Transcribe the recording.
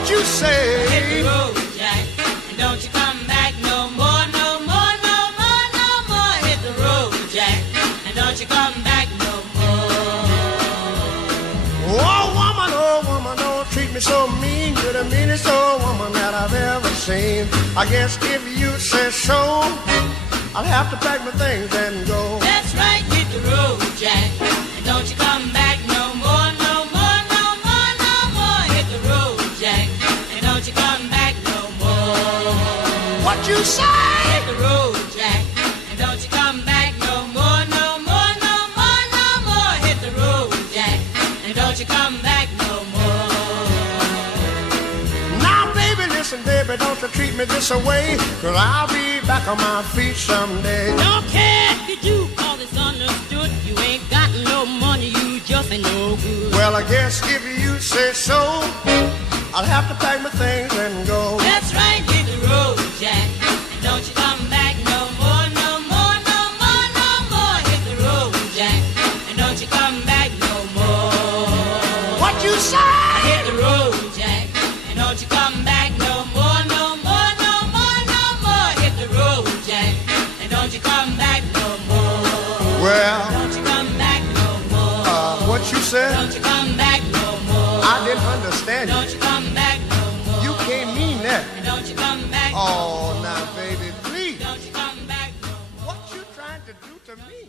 What you say? Hit the road, Jack, and don't you come back no more, no more, no more, no more. Hit the road, Jack, and don't you come back no more. Oh woman, don't treat me so mean. You're the meanest old woman that I've ever seen. I guess if you say so, I'll have to pack my things and go. That's right, hit the road, Jack, and don't you come back no more, no more, no more, no more. Hit the road, Jack, and don't you come back no more. What you say? Hit the road, Jack, and don't you come back no more, no more, no more, no more. Hit the road, Jack, and don't you come back no more. Now baby, listen baby, don't you treat me this away, 'cause I'll be back on my feet someday. Don't care if you do, 'cause it's understood. You ain't got no money, you just ain't no good. Well, I guess if you say so, I'll have to pack my things and go. That's right, hit the road, Jack, and don't you come back no more, no more, no more, no more. Hit the road, Jack, and don't you come back no more. What you say? Hit the road, Jack, and don't you come back no more, no more, no more, no more. Hit the road, Jack, and don't you come back no more. Well, Don't you come back no more. What you said? Don't you come back no more. I didn't understand you. Don't you come back no more. You can't mean that. And don't you come back no Oh, more. now baby, please. Don't you come back no more. What you trying to do to me?